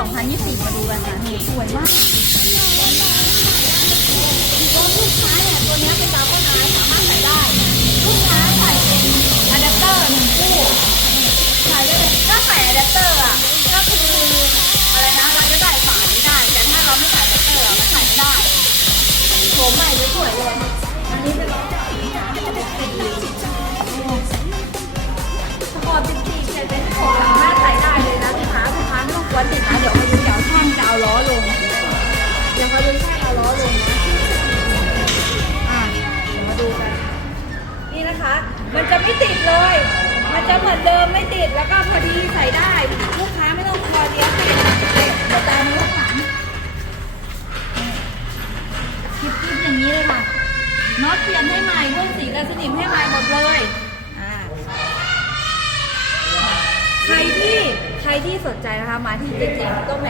2020 มาดูกันค่หนูสวยมากลูกค้าเนี่ยตัวนี้เป็นตาข้อน้าสามารถใส่ได้ ลูกค้าใส่เป็นอะแดปเตอร์หนึ่งคู่ใส่ได้เลยถ้าใส่อะแดปเตอร์อะก็คืออะไรนะเราจะใส่ฝาได้ แต่ถ้าเราไม่ใส่อะแดปเตอร์เราใส่ไม่ได้โฉมใหม่หรือสวยเลยอันนี้เป็น ติดนะเดี๋ยวมาดูเดี๋ยวช่างจะเอาล้อลง เดี๋ยวมาดูช่างเอาล้อลงนะอะเดี๋ยวมาดูกัน นี่นะคะ มันจะไม่ติดเลย มันจะเหมือนเดิมไม่ติดแล้วก็พอดีใส่ได้ลูกค้าไม่ต้องคอเดียวติดเดี๋ยวตามลูกหลังคลิปคลิปอย่างนี้เลยค่ะน็อตเปลี่ยนให้ใหม่พวกสีกับสนิมให้ใหม่หมดเลย อ่า ใครที่ ที่สนใจนะคะมาที่เจเจก็แม็